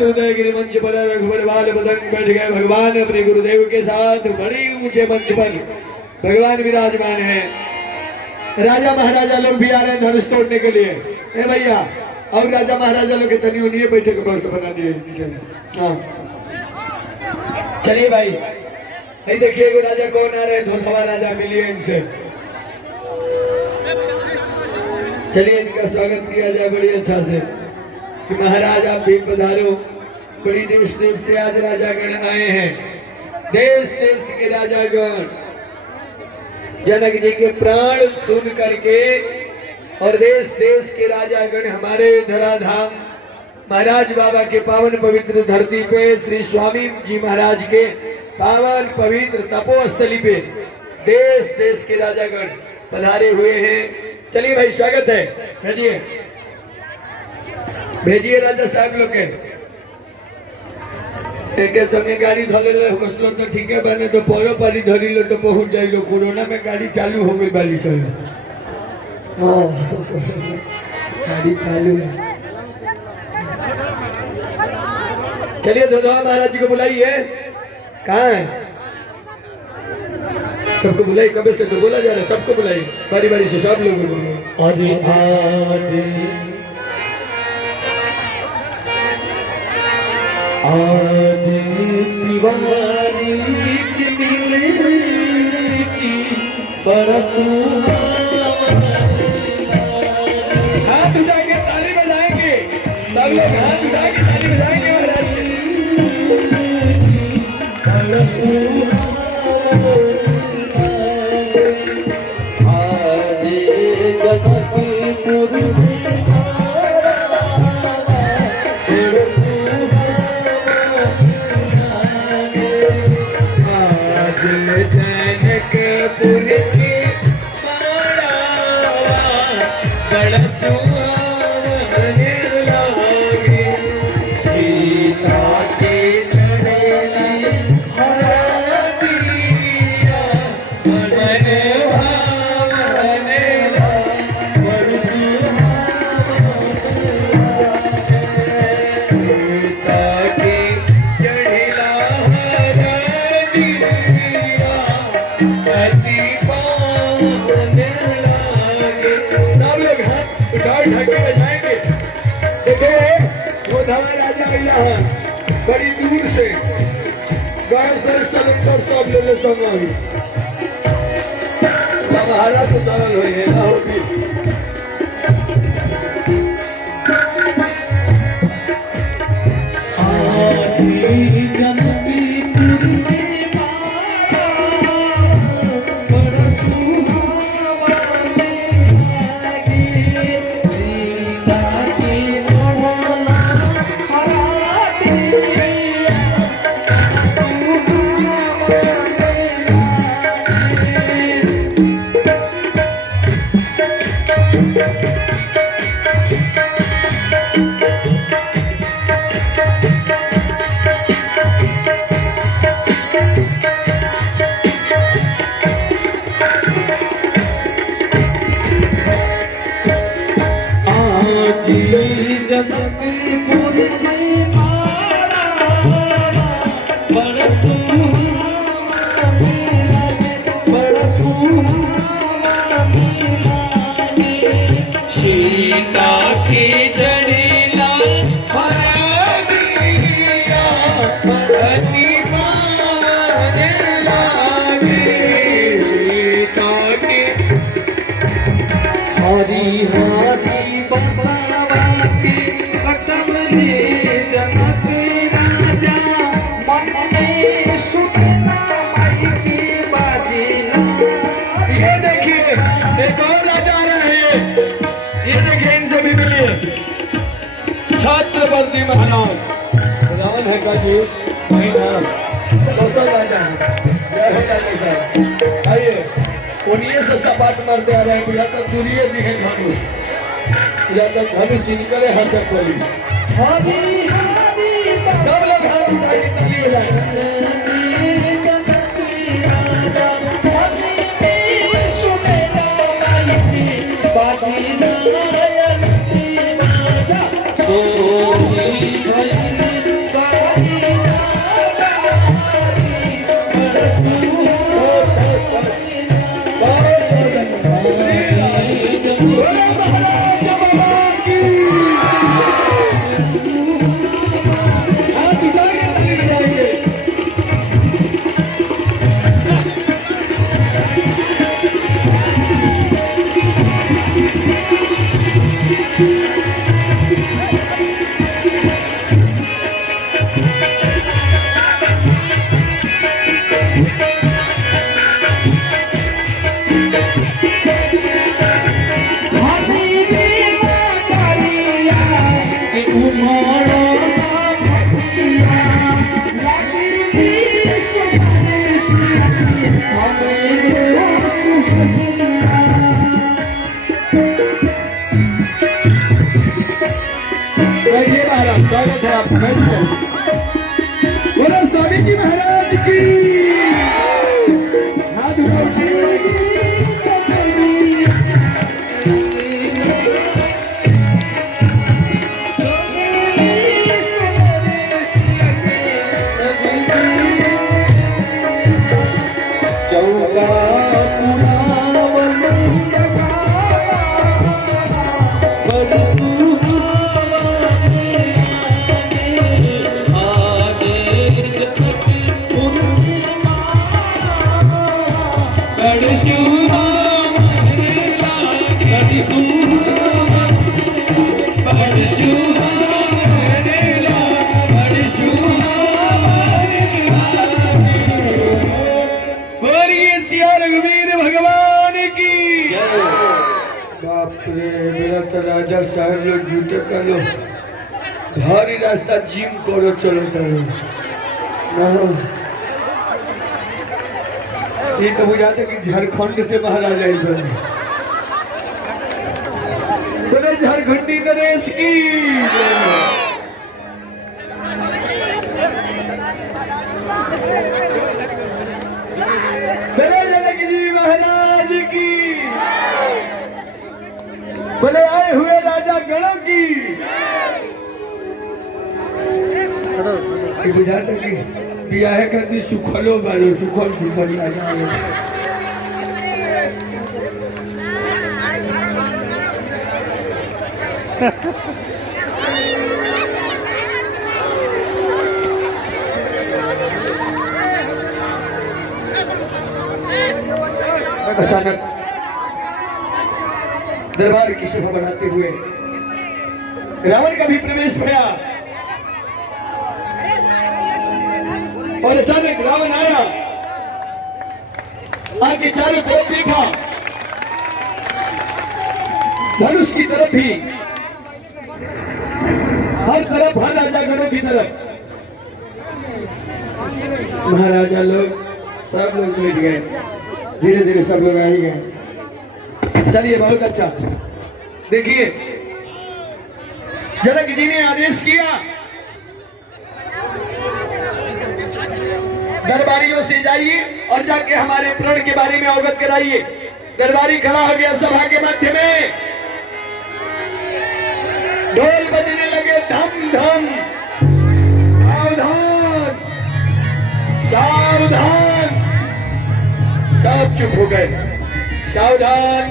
उदयगिरि मंच पर रघुवर बाल बदन बैठ गए भगवान अपने गुरुदेव के साथ बड़े ऊंचे मंच पर भगवान विराजमान है। राजा महाराजा लोग भी आ रहे हैं धनुष तोड़ने के लिए। ए भैया और राजा महाराजा लोग तनी उन्हीं बैठे के व्यवस्था बना दिए। हाँ चलिए भाई, नहीं देखिए राजा कौन आ रहे हैं, धोथवा राजा मिलिए इनसे। चलिए इनका स्वागत किया जाए बड़ी अच्छा से कि महाराज आप भी पधारो। बड़ी देश देश से आज राजागण आए हैं, देश देश के राजागण जनक जी के प्राण सुन करके और देश देश के राजागण हमारे धराधाम महाराज बाबा के पावन पवित्र धरती पे श्री स्वामी जी महाराज के पावन पवित्र तपोस्थली पे देश देश के राजागण पधारे हुए हैं। चलिए भाई स्वागत है, भेजिए भेजिए राजा साहब लोग के संगे गाड़ी धरे कसलो तो ठीक है बने तो पौरो पारी धरी लो तो पहुंच जाइए। कोरोना में गाड़ी चालू हो गई बाली सही गाड़ी चालू है। चलिए धोधवा महाराज जी को बुलाइए। कहाँ है? सबको बुलाइए, कब से तो बोला जा रहा है, सबको बुलाइए बारी बारी से सब लोगों को। आज दीवारी की मिलने की परसों हाथ उठा के ताली बजाएंगे सब लोग, हाथ उठा के ताली बजाएंगे महाराज। बड़ी दूर से गांव से सब ले ले सब महाराज तो सरल हुई है ना होगी। जनकपुर में मारा बड़ा सुहावना मेला बड़ा सुहावना मेला सीता की जड़ीला हरी हरी बसवाती कटम रे जनक राजा मन में सुनना माई की बाजीना। ये देखिए एक और राजा आया है, ये देखिए इनसे भी मिलिए। छत्रपति महाराज रावण है का जी नहीं ना, कौशल राजा है। जय हो राजा साहब, आइए उन्हीं से सपाट मारते आ रहे हैं। या तो दूरिये दिखे धनुष, या तो धनुष इनकरे हाथ तक बोली। हरी हरी सब लोग हाथ उठा के तली हो जाए। स्वागत है आपका। बोलो स्वामी जी महाराज की। हाथ उठाओ। मेरा तो राजा साहब लोग जूते करो भारी रास्ता जिम करो चलो ये तो बुझाते कि झारखंड से महाराजा बोले झारखंडी नरेश की। बोले जनक जी महाराज की। बोले आए हुए राजा गणों की। बुझाते कि बियाह करती सुखलो बालो सुखल सुखल राजा। अचानक दरबार की शोभा बढ़ाते हुए रावण का भी प्रवेश भया और अचानक रावण आया, आगे चारों तरफ देखा, धनुष की तरफ भी, हर तरफ हर राजा गणों की तरफ। महाराजा लोग सब लोग बैठ गए, धीरे धीरे सब लोग आ ही गए। चलिए बहुत अच्छा। देखिए जनक जी ने आदेश किया दरबारियों से जाइए और जाके हमारे प्रण के बारे में अवगत कराइए। दरबारी खड़ा हो गया सभा के मध्य में। चुप हो गए। सावधान।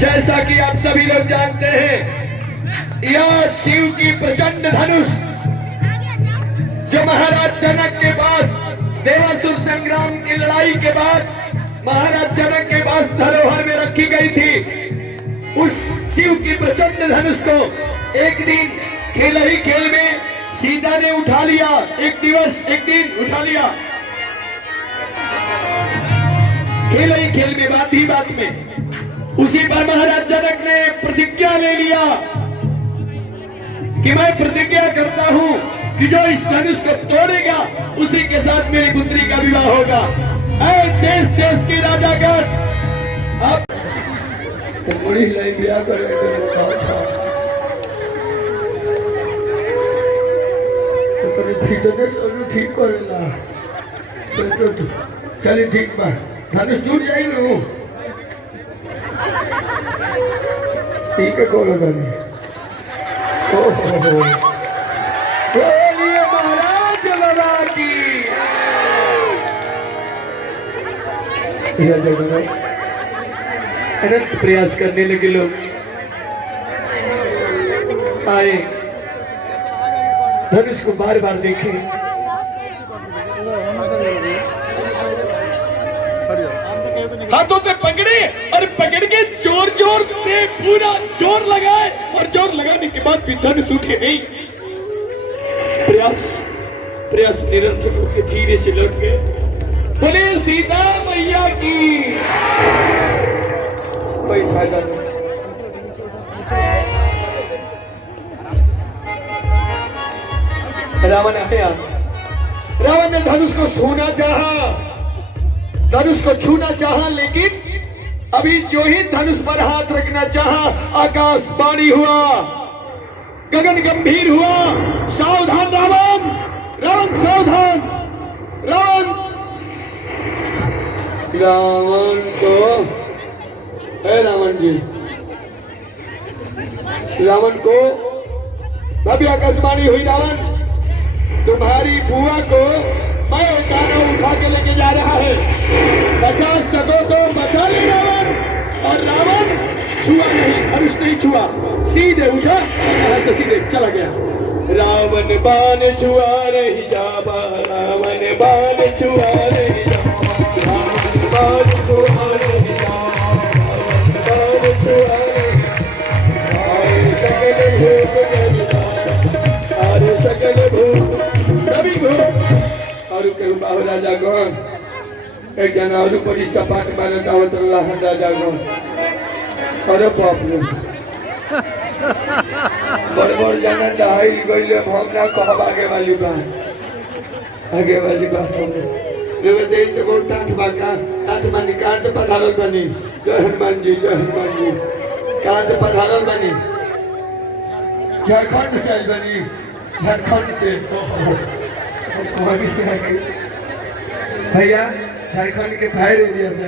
जैसा कि आप सभी लोग जानते हैं, यह शिव की प्रचंड धनुष जो महाराज जनक के पास देवासुर संग्राम की लड़ाई के बाद महाराज जनक के पास धरोहर में रखी गई थी, उस शिव की प्रचंड धनुष को एक दिन खेल ही खेल में सीता ने उठा लिया। एक दिन उठा लिया, खेल ही खेल में, बात ही बात में। उसी पर महाराज जनक ने प्रतिज्ञा ले लिया कि मैं प्रतिज्ञा करता हूं कि जो इस धनुष को तोड़ेगा उसी के साथ मेरी पुत्री का विवाह होगा। ऐ देश देश के राजागण, आप तो बड़ी लाई ब्याह फिटनेस और ठीक करेला तो चलिए ठीक बा, धनुष टूट जाई नु ठीक है कौन धनुष। ओहो बोलिए महाराज बाबा की। अनंत प्रयास करने लगे लोग, आए धनुष को बार बार देखे। हाथों से पकड़े और पकड़ के जोर जोर से पूरा जोर लगाए और जोर लगाने के बाद भी धनुष उठे नहीं। प्रयास निरर्थक होकर धीरे से लौट गए। बोले सीता मैया की। कोई फायदा नहीं। रावण आया, रावण ने धनुष को छूना चाहा, धनुष को छूना चाहा, लेकिन अभी जो ही धनुष पर हाथ रखना चाहा, आकाशवाणी हुआ, गगन गंभीर हुआ, सावधान रावण, रावण सावधान। रावण को, रावण जी, रावण को भव्य आकाशवाणी हुई, रावण तुम्हारी बुआ को मैं दानव उठा के लेके जा रहा है, बचा सको तो बचा ले रावण। और रावण छुआ नहीं, धनुष नहीं छुआ, सीधे उठा और वहां से सीधे चला गया। रावण बाण छुआ नहीं जावा, रावण बाण छुआ नहीं जावा, रावण बाण छुआ नहीं जावा, रावण बाण छुआ नहीं जावा, अरे सकल भूत सभी भूत। और कहूँ बाहु राजा कौन, एक जना और बड़ी चपाट मानता हो तो अल्लाह राजा कौन। अरे बाप रे, बड़ जाना दहाई गई हम ना कहब आगे वाली बात, आगे वाली बात हमने देश से कौन टाठ बाका, टाठ मानी कहाँ से पधारल बनी। जय हनुमान जी, जय हनुमान जी। कहाँ से पधारल बनी? झारखंड से बनी, झारखंड से। भैया झारखंड के फायर एरिया से।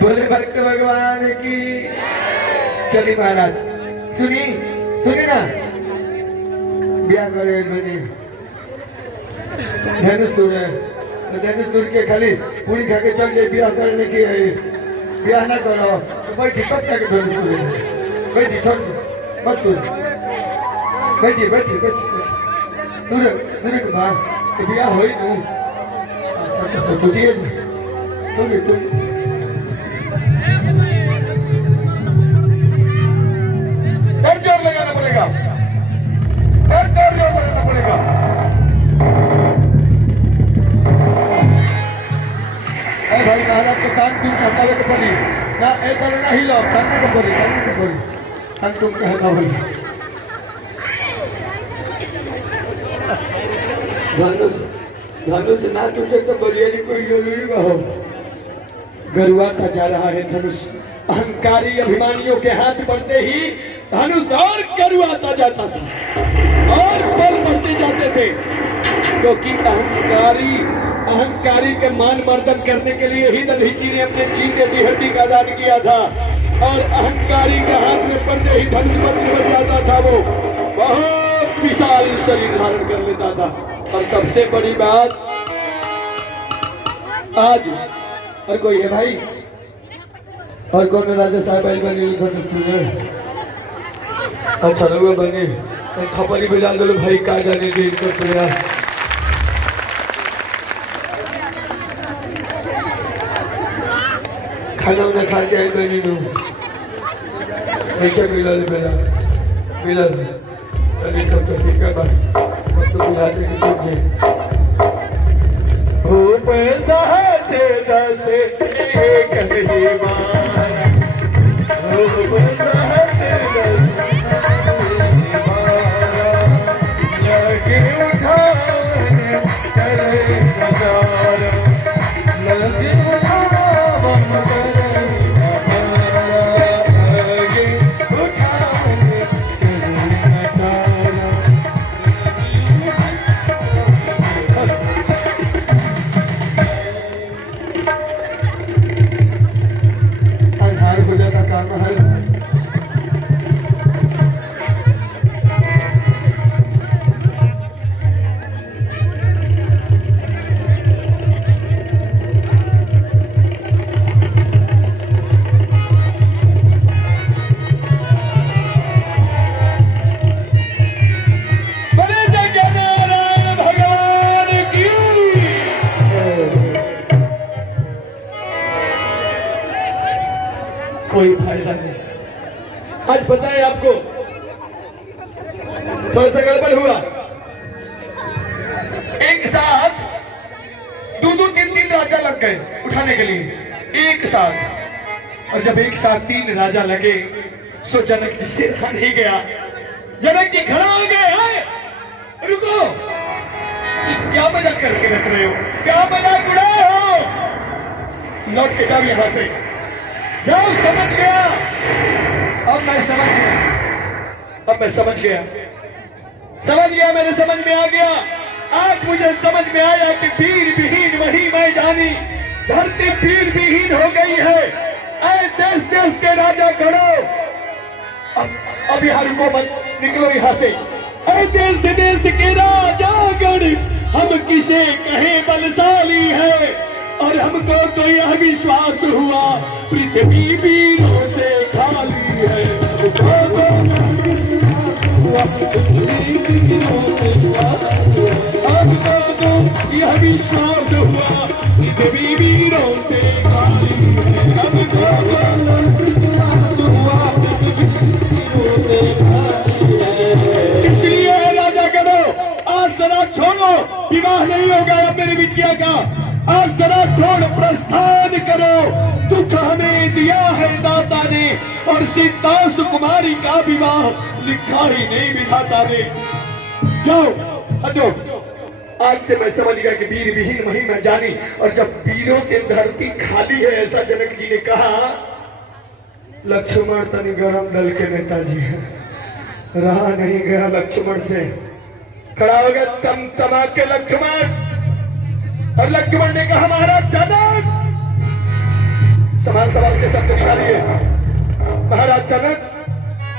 बोले भक्त भगवान की। चलिए महाराज सुनी ना, ब्याह करे बनी धनुष तोड़ है, धनुष तोड़ के खाली पूरी खा के चल जाए, ब्याह करने की है, ब्याह ना करो तो बैठी कब तक धनुष तोड़, बैठी छोड़ मत तोड़, बैठी बैठी बैठी दूर दूर के बाहर ब्याह हो ही तू। अच्छा तो टूटिए तुम और जोर लगाना पड़ेगा, और जोर लगाना पड़ेगा। अरे भाई महाराज के कान तुम कहता हुआ तो पड़ी ना, एक बार ना हिलो, कहने को पड़ी, कहने को पड़ी, कान तुम कहता हुआ। धनुष ना टूटे तो बोलिए कोई जरूरी हो। गरुआ का जा रहा है धनुष, अहंकारी अभिमानियों के हाथ पड़ते ही धनुष और गरुआता जाता था और बल बढ़ते जाते थे, क्योंकि अहंकारी के मान मर्दन करने के लिए ही दधीची ने अपने चीते की हड्डी का दान किया था। और अहंकारी के हाथ में पड़ते ही धनुष वज्र बन जाता था, वो बहुत विशाल शरीर धारण कर लेता था। और सबसे बड़ी बात, आज और कोई है भाई और कौन राजा साहब आई बनी में अच्छा लोग बने खपरी भी डाल दो भाई का जाने के इनको प्रयास खाना उन्हें खा के आई बनी क्या मिला मिला चलिए सब तो ठीक है भाई तो बुलाते कि तुझे धूप से दस एक धूप से कोई फायदा नहीं। आज पता है आपको थोड़ा सा गड़बड़ हुआ। एक साथ दो तीन राजा लग गए उठाने के लिए एक साथ, और जब एक साथ 3 राजा लगे सो जनक जी से रहा नहीं गया। जनक जी खड़ा हो गए, रुको, क्या मजाक करके रख रहे हो, क्या मजाक उड़ाए हो, लौट के जाओ यहां से, जाओ, समझ गया। अब मैं समझ गया, मेरे समझ में आ गया। आज मुझे समझ में आया कि पीर विहीन वही मैं जानी, धरती पीर विहीन हो गई है। ऐ देश देश के राजा गणो, अब यहाँ रुको मत, निकलो यहाँ से। ऐ देश देश के राजा गण, हम किसे कहे बलशाली है, और हमको तो यह विश्वास हुआ पृथ्वी वीरों से खाली है। हमको तो यह विश्वास हुआ पृथ्वी वीरों से खाली है। हमको तो विश्वास हुआ पृथ्वी वीरों से खाली है। इसलिए राजा करो, आज सरा छोड़ो, विवाह नहीं होगा अब मेरी बिटिया का, आज जरा छोड़ प्रस्थान करो। दुख हमें दिया है दाता ने, और सीता सुकुमारी का विवाह लिखा ही नहीं विधाता ने। जाओ, हटो। आज से मैं समझ गया कि वीर विहीन वही मैं जानी, और जब वीरों से धरती खाली है ऐसा जनक जी ने कहा। लक्ष्मण तनि गरम दल के नेताजी है, रहा नहीं गया लक्ष्मण से, खड़ा हो गया तमा के लक्ष्मण, और लक्ष्मण ने कहा महाराज जनक, सवाल के शब्द निकालिए। महाराज जनक,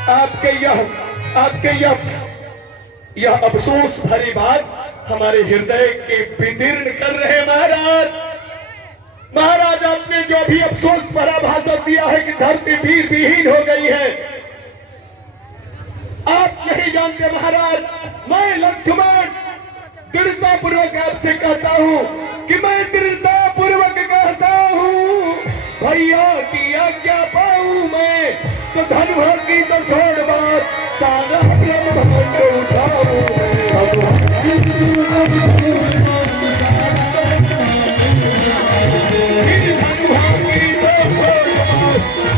आपके यह अफसोस भरी बात हमारे हृदय के विदीर्ण कर रहे महाराज, आपने जो भी अफसोस भरा भाषण दिया है कि धरती वीर विहीन हो गई है, आप नहीं जानते महाराज, मैं लक्ष्मण दृढ़ता पूर्वक आपसे कहता हूँ कि मैं दृढ़ता पूर्वक कहता हूँ, भैया की आज्ञा पाऊँ मैं तो धन की तो छोड़ बात, सारा ब्रह्मांड उठाऊँ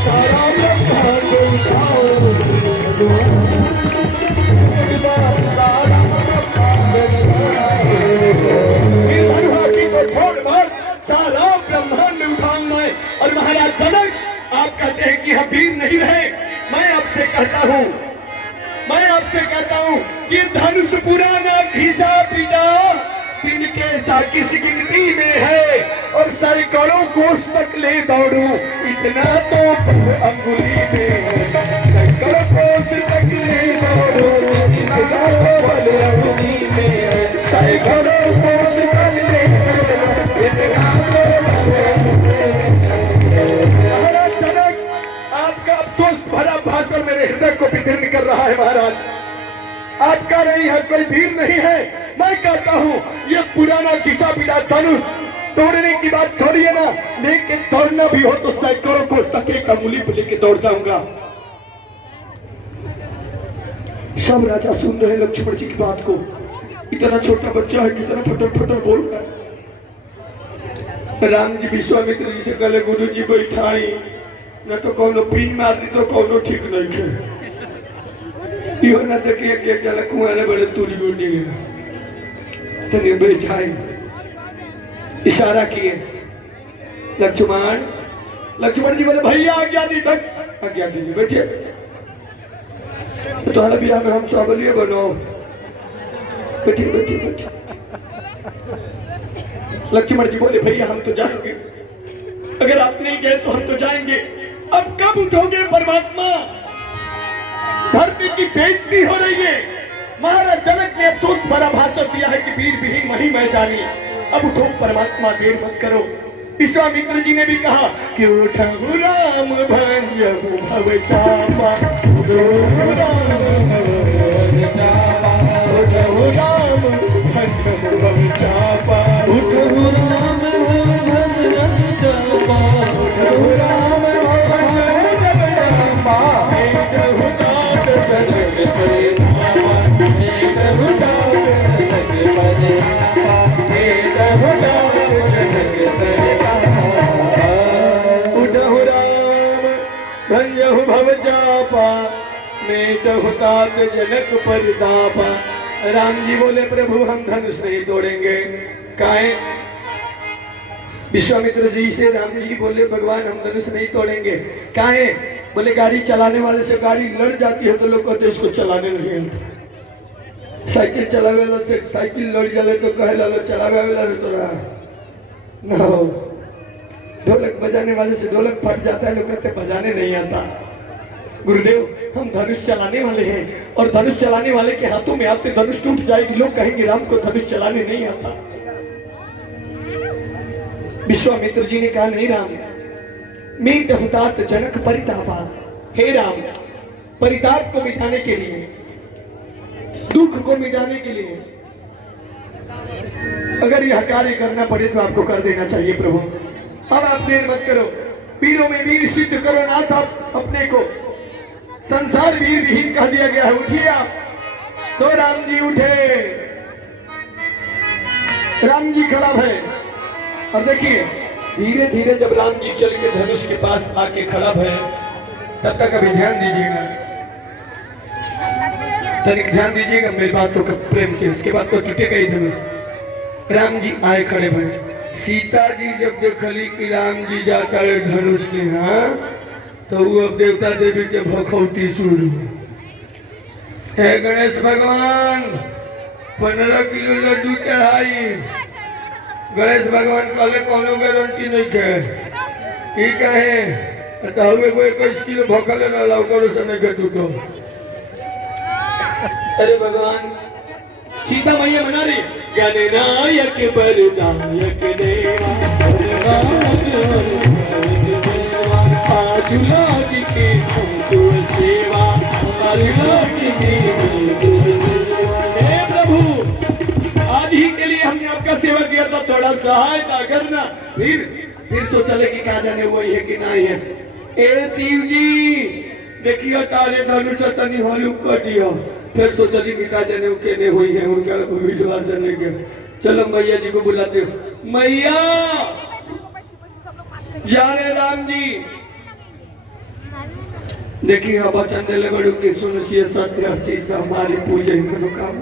सारा ब्रह्मांड उठाऊँ सारा ब्रह्मांड में उठाऊंगा। और महाराज जनक, आप कहते हैं कि हम वीर नहीं रहे, मैं आपसे कहता हूँ कि धनुष पुराना घिसा पिटा तिनके सा किस गिनती में है, और सैकड़ों कोस तक ले दौड़ू इतना तो अंगुली में है, सैकड़ों कोस तक ले दौड़ू इतना तो अंगुली में है, सैकड़ों कोस तक ले दौड़ू इतना तो हृदय को विदीर्ण कर रहा है महाराज। आप कह रही है कोई वीर नहीं है, मैं कहता हूँ ये पुराना घिसा पिटा धनुष तोड़ने की बात छोड़िए ना, लेकिन दौड़ना भी हो तो सैकड़ों कोस तक एक मूली पे लेके दौड़ जाऊंगा। सब राजा सुन रहे लक्ष्मण जी की बात को। इतना छोटा बच्चा है, कितना फटर फटर बोल रहा है। राम जी विश्वामित्र जी से कहले गुरु जी बैठाई न तो कौनो पीन मार दी तो कौनो ठीक नहीं है। यो ना देखिए कि क्या कुआरे बड़े तुरी उड़ी है, तनी बैठाई इशारा किए। लक्ष्मण जी बोले भैया आज्ञा दी तक आज्ञा दीजिए, बैठिए। तुम्हारा बिहार में हम सावलिए बनो, बैठिए बैठिए बैठिए। लक्ष्मण जी बोले भैया हम तो जाएंगे, अगर आप नहीं गए तो हम तो जाएंगे। अब कब उठोगे परमात्मा? धरती की बेइज्जती हो रही है। महाराज जनक ने अफसोस भरा भाषण दिया है कि वीर विहीन मही मैं जानी। अब उठो परमात्मा, देर मत करो। विश्वामित्र जी ने भी कहा कि उठहु राम भंजहु भव चापा, उठहु राम भंजहु भव चापा, उठहु राम भंजहु चापा, उठहु राम भंजहु चापा, एकहु तात जनक करे धामा, एकहु तात जनक करे धामा, एकहु तात जनक करे धामा, उठहु राम भंजहु भव चापा, मेटहु तात जनक परितापा। राम जी बोले प्रभु हम धनुष नहीं तोड़ेंगे। काहे? विश्वामित्र जी से राम जी बोले भगवान हम धनुष नहीं तोड़ेंगे। काहे? बोले गाड़ी चलाने वाले से गाड़ी लड़ जाती है तो लोग कहते इसको चलाने नहीं आता। साइकिल चलावे वाला से साइकिल लड़ जाए तो कहे लो चलावे वाला तो रहा न हो। ढोलक बजाने वाले से ढोलक फट जाता है, लोग कहते बजाने नहीं आता। गुरुदेव हम धनुष चलाने वाले हैं और धनुष चलाने वाले के हाथों में आते धनुष टूट जाएगी, लोग कहेंगे राम को धनुष चलाने नहीं आता। विश्वामित्र जी ने कहा नहीं राम, मीटहु तात जनक परितापा। हे राम, परिताप को मिटाने के लिए, दुख को मिटाने के लिए अगर यह कार्य करना पड़े तो आपको कर देना चाहिए प्रभु। अब आप देर मत करो, वीरों में वीर सिद्ध करो नाथ आप अपने को। संसार वीर विहीन कह दिया गया है, उठिए आप। तो राम जी उठे, राम जी खड़ा है और देखिए धीरे धीरे जब राम जी चल के धनुष के पास आके खड़ा है तब तक अभी ध्यान दीजिएगा, तनिक ध्यान दीजिएगा मेरी बातों का प्रेम से, उसके बाद तो टूटेगा ही धनुष। राम जी आए खड़े भय। सीता जी जब देखली कि राम जी जाकर धनुष के हाँ तो वो अब देवता देवी के भखौती शुरू। हे गणेश भगवान 15 किलो लड्डू चढ़ाई। गणेश भगवान कहले कोनो गारंटी नहीं के ई कहे तो हुए कोई 21 किलो भखले न लाओ करो समय के टूटो। अरे भगवान सीता मैया मना रही ज्ञाननायक बरदायक देवा आज लाग के तू सेवा लाग के हे प्रभु आज ही के लिए हमने आपका सेवा किया था, थोड़ा सहायता करना। फिर सोचले कि क्या जाने वही है कि नहीं है। ए शिव जी देखियो तारे धनुष तनी होलू कटियो। फिर सोचली कि क्या जाने केने हुई है उनका विश्वास करने के। चलो मैया जी को बुलाते हो। मैया जाने राम जी देखिए वचन दिले बड़ू की सुनसिए सत्य शीश हमारी पूजा इनको काम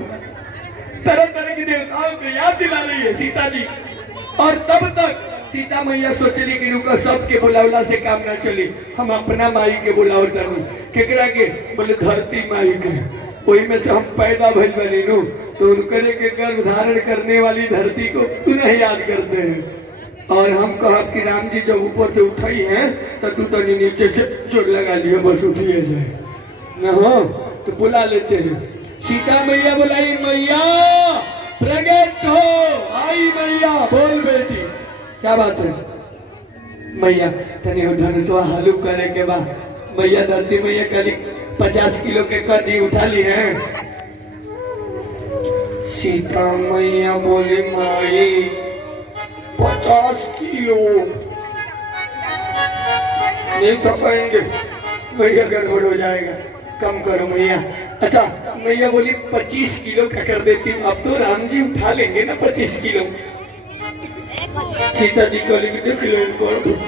तरह तरह की देवताओं को याद दिला रही है सीता जी। और तब तक सीता मैया सोचली कि रुका सबके बुलावला से काम ना चली, हम अपना माई के बुलाव करूं। केकरा के? बोले धरती माई के। वही में से हम पैदा भइल बनी नु तो उनके के गर्भ धारण करने वाली धरती को तू नहीं याद करते हैं। और हम कहा कि राम जी जब ऊपर से उठाई है तो तू तो नीचे से जोड़ लगा लिया बस उठिए जाए न हो तो बुला लेते हैं। सीता मैया बुलाई, मैया प्रगट हो। आई मैया बोल बेटी क्या बात है? मैया तने धनुषवा हालू करे के बाद मैया धरती मैया कली 50 किलो के कदी उठा ली है। सीता मैया बोली माई 50 किलो नहीं खा पाएंगे, मैया गड़बड़ हो जाएगा, कम करो मैया। अच्छा मैया बोली 25 किलो का कर देती हूँ। अब तो राम जी उठा लेंगे ना 25 किलो। सीता जी को देख लो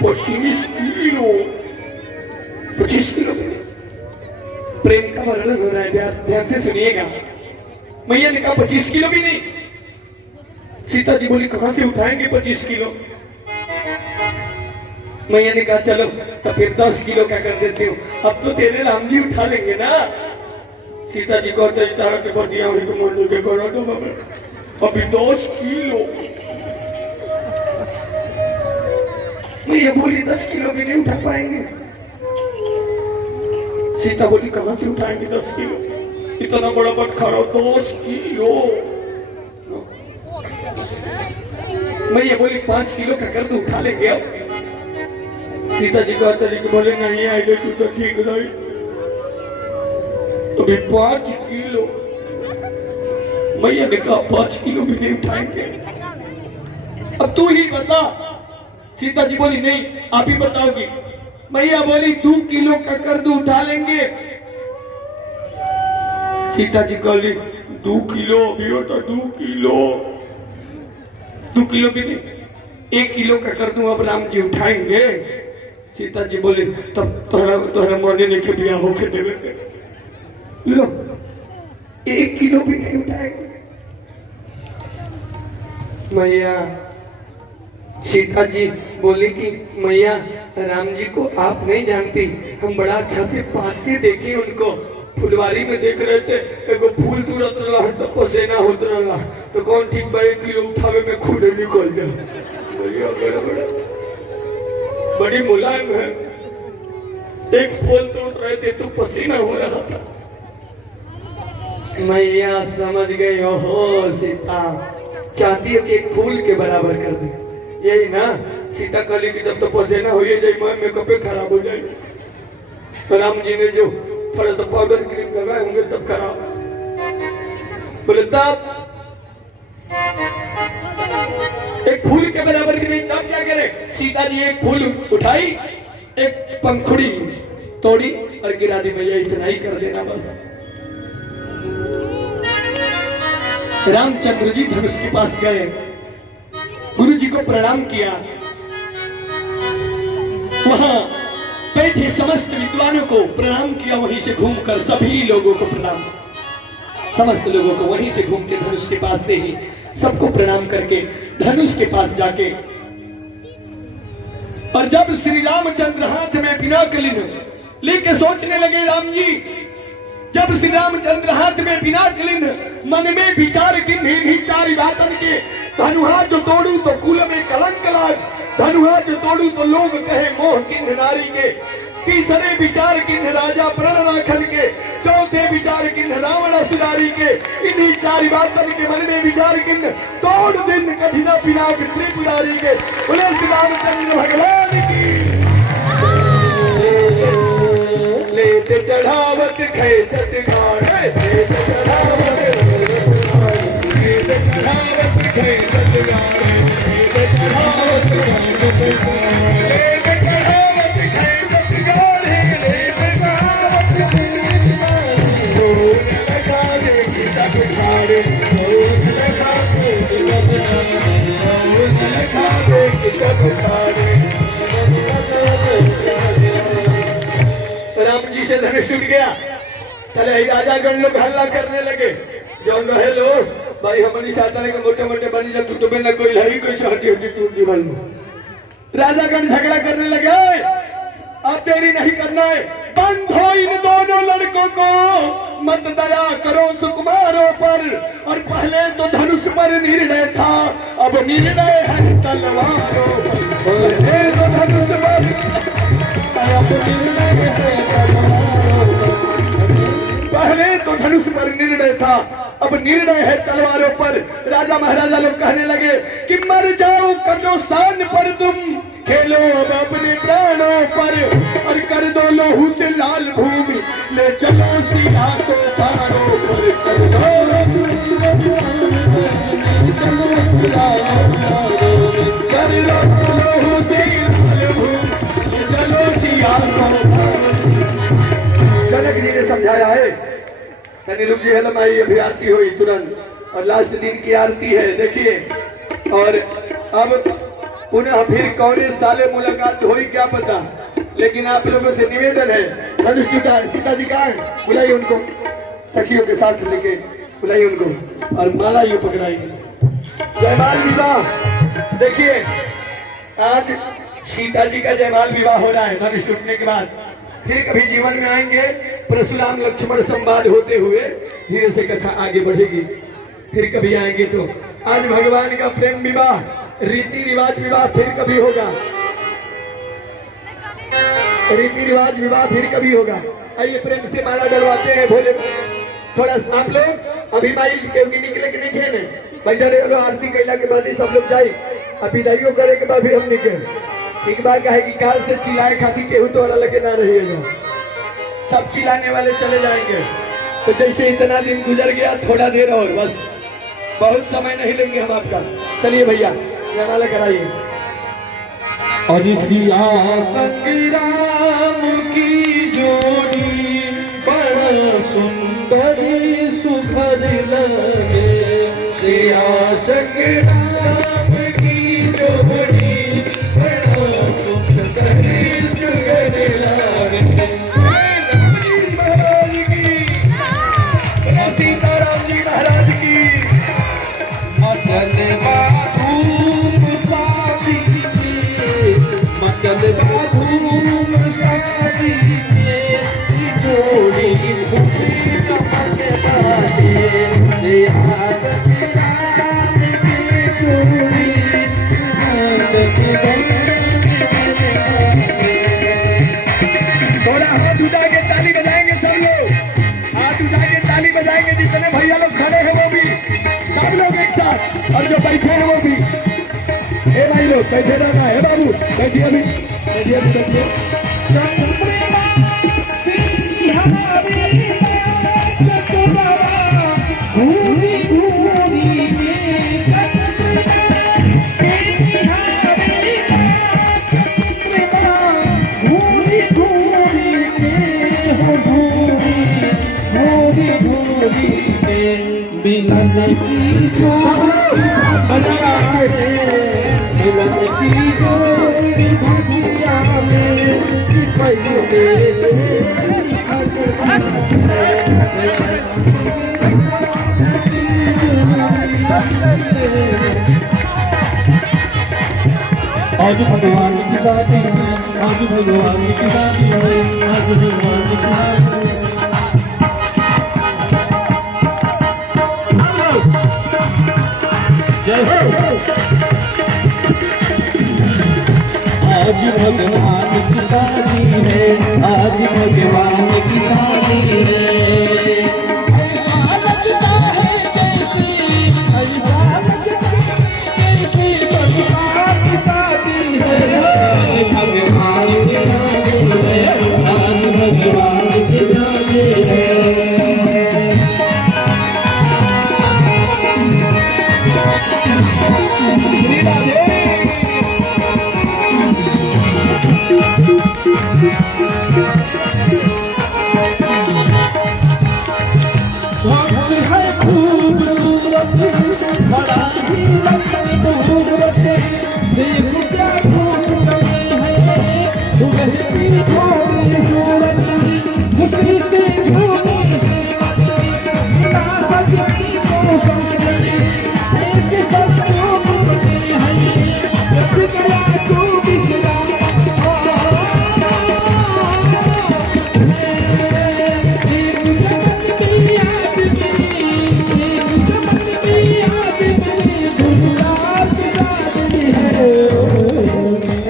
25 किलो, 25 किलो प्रेम का वर्णन हो रहा है, ध्यान से सुनिएगा। मैया ने कहा 25 किलो भी नहीं। सीता जी बोली कहां से उठाएंगे 25 किलो। मैया ने कहा चलो तो फिर 10 किलो का कर देती हूँ, अब तो तेरे राम जी उठा लेंगे ना। सीता जी को के पर दिया हुई को मुंडू के करो तो अभी 10 किलो। मैया बोली 10 किलो भी नहीं उठा पाएंगे। सीता बोली कहां से उठाएंगे 10 किलो, इतना बड़ा बटखारा 10 किलो। मैया बोली 5 किलो का कर दो, उठा लेंगे अब। सीता जी का तरीके बोले नहीं आइए तू तो ठीक रही, अभी 5 किलो। मैया ने कहा 5 किलो भी नहीं उठाएंगे, अब तू ही बता। सीता जी बोली नहीं आप ही बताओगी। मैया बोली 2 किलो का कर दो, उठा लेंगे। सीता जी बोली 2 किलो अभी होता 2 किलो, 2 किलो भी नहीं, 1 किलो का कर दूं, अब राम जी उठाएंगे। सीता जी बोली तब तोहरा मोने ने के बिया होके देवे लो, 1 किलो भी नहीं उठाएंगे। मैया सीता जी बोली कि मैया राम जी को आप नहीं जानती, हम बड़ा अच्छा से पास से देखे उनको, फुलवारी में देख रहे थे, एगो फूल तुरंत रहा है तो पसेना होत रहा, तो कौन ठीक बा 1 किलो उठावे में खुदे निकल जाए। बड़ी मुलायम है, एक फूल तोड़ रहे थे तो पसीना हो रहा था। मैया समझ गई हो सीता चाहती है कि एक फूल के बराबर कर दे, यही ना। सीता कली की जब तो पसीना हो जाए मेकअप खराब हो जाए, तो राम जी ने जो थोड़ा सा पाउडर क्रीम लगाए होंगे सब खराब। बोले तब एक फूल के बराबर की नहीं, तब क्या करे। सीता जी एक फूल उठाई, एक पंखुड़ी तोड़ी और गिरा दी। भैया इतना ही कर देना बस। रामचंद्र जी धनुष के पास गए, गुरु जी को प्रणाम किया। वहां बैठे समस्त विद्वानों को प्रणाम किया, वहीं से घूमकर सभी लोगों को प्रणाम, समस्त लोगों को वहीं से घूम के धनुष के पास से ही सबको प्रणाम करके धनुष के पास जाके, और जब श्री रामचंद्र हाथ में पिनाकलिन लेके सोचने लगे राम जी, जब श्री रामचंद्र हाथ में पिनाकलिन मन में विचार किन्हीं चार बातन के, धनुहा जो तोड़ू तो कुल में कलंक लाग, धनुहा जो तोड़ू तो लोग कहे मोह किन्ह नारी के, तीसरे विचार किन्ह राजा प्रण राखन के, चौथे विचार किन्ह रावण सुधारी के, इन्हीं चार बातन के मन में विचार किन्ह तोड़ दिन कठिन पिनाक त्रिपुरारी के। बोले श्री रामचंद्र भगवान की। लेते चढ़ावत खेचत गाड़े, लेते चढ़ावत खेचत गाड़े, लेते चढ़ावत खेचत गाड़े, राम जी से धनुष टूट गया। चले राजागण लोग हल्ला करने लगे, जो रहे लोग भाई हमारी साधन के मोटे मोटे बनी जब टूट में न कोई लड़ी कोई हड्डी हड्डी टूट दी बन। राजागण झगड़ा करने लगे, अब देरी नहीं करना है, बंद हो इन दोनों लड़कों को, मत दया करो सुकुमारों पर। और पहले तो धनुष पर निर्णय था, अब निर्णय है तलवारों पर। पहले तो धनुष पर, अब निर्णय है तलवारों पर। पहले तो धनुष पर निर्णय था, अब निर्णय है तलवारों पर। राजा महाराजा लोग कहने लगे कि मर जाओ करो शान पर तुम, खेलो अब अपने प्राणों पर, और कर दो लोहू से लाल भूमि, ले ले चलो सिया को तारो पर जनक जी ने समझाया है कनी रुकी हलम आई अभी आरती हुई तुरंत और लास्ट दिन की आरती है देखिए। और अब पुनः फिर कौने साले मुलाकात हुई क्या पता, लेकिन आप लोगों से निवेदन है धनुष सीता जी का बुलाइए उनको, सखियों के साथ लेके बुलाइए उनको और माला यूं पकड़ाइए। जयमाल विवाह देखिए, आज सीता जी का जयमाल विवाह हो रहा है धनुष टूटने के बाद। फिर कभी जीवन में आएंगे परशुराम लक्ष्मण संवाद होते हुए, धीरे से कथा आगे बढ़ेगी। फिर कभी आएंगे तो आज भगवान का प्रेम विवाह रीति रिवाज विवाह फिर कभी होगा, रीति रिवाज विवाह फिर कभी होगा। आइए प्रेम से माला डलवाते हैं भोले। थोड़ा आप लोग अभी माई के निकले के नहीं थे बैठा रहे लोग, आरती कैला के बाद ही सब लोग जाए, अभी विदाइयों करे के बाद भी हम निकले। एक बार कहे कि काल से चिल्लाए खाती केहू तो वाला लगे ना रहिएगा, सब चिल्लाने वाले चले जाएंगे। तो जैसे इतना दिन गुजर गया, थोड़ा देर और बस, बहुत समय नहीं लेंगे हम आपका। चलिए भैया जयमाला कराइए। और सिया संग राम की जोड़ी बड़ा सुंदरी सुखद लगे, सिया संग राम की जोड़ी बड़ा सुंदरी सुखद लगे। सीताराम जी महाराज की मचल धूम शादी मचल धूम शादी जोड़ी खुशी चमक बाटे याद जोड़ी थोड़ा हाथ उठा के ताली बजाएंगे सब लोग, हाथ उठा के ताली बजाएंगे जितने भैया लोग खड़े हैं वो भी, सब लोग एक साथ, और जो बैठे हैं वो भी। ए भाई लोग बैठे रहना है, बाबू बैठिए अभी, बैठिए अभी बैठिए। मिलन की जोड़ी मिलन की जोड़ी दुनिया में आज भगवान की शादी है, आज भगवान की शादी है, आज भगवान की शादी है। आज भगवान की शादी है, आज भगवान की शादी है। ऐसा लगता है जैसे भगवान की शादी है, भगवान की शादी है, आज भगवान की शादी है।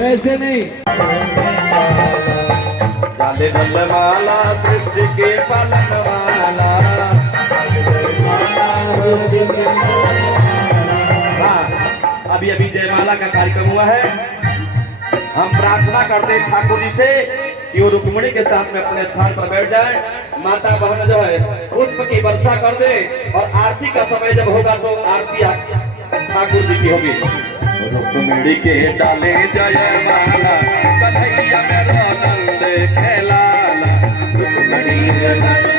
ऐसे नहीं जाले बल्लवाला सृष्टि के पालन वाला। हाँ, अभी अभी जयमाला का कार्यक्रम हुआ है। हम प्रार्थना करते हैं ठाकुर जी से कि वो रुक्मिणी के साथ में अपने स्थान पर बैठ जाए। माता बहन जो है पुष्प की वर्षा कर दे और आरती का समय जब होगा तो आरती ठाकुर जी की होगी। रुक्मिणी के डाले जय माला कन्हैया मेरो नंद खेलाला। रुक्मिणी के डाले